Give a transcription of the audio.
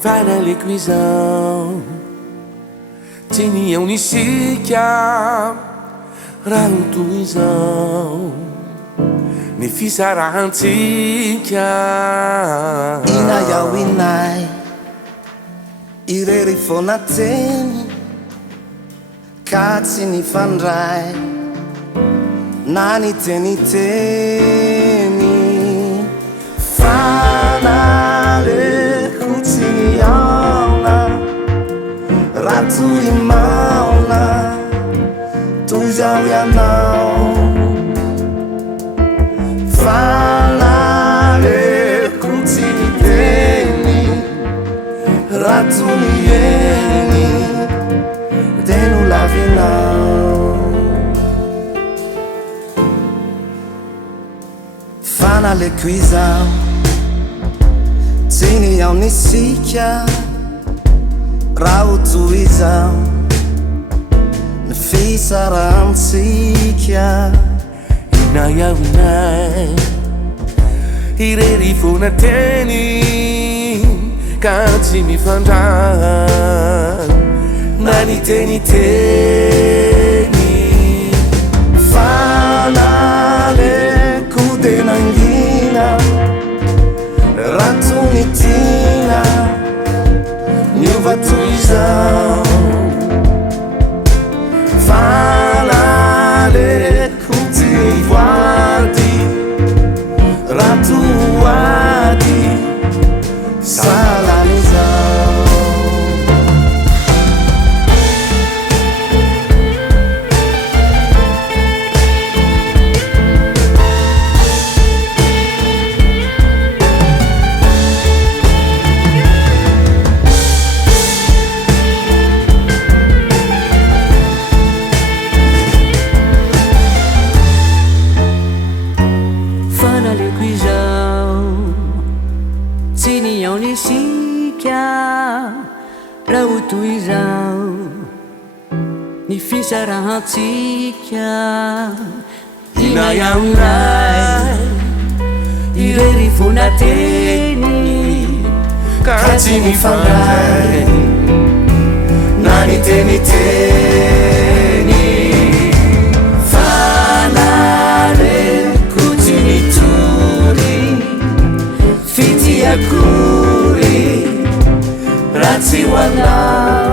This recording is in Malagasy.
Finally guizão tinha unisikia rautuizão ni fisara antikia ina ya winai ireri fonateni katsi ni fandrai nani teni fanale kutini yauna ratu imauna tuzau ya nao fanale kutini ratu yeni denu lavinao fanale cuisao tini ya unisikia rautuizao nefisa ransikia inaya winai ireri fonateni katsi mi fandrai nani teni fanale kudenangina ratunitina niuvatuizao fanale kutivuadi ratuadi salamizao Sini unisikia rautuizao ni fisara antikia inaya winai ireri fonateni katsi mi fandrai nani teni fanale kutinituri fiti ya kuri rati wanao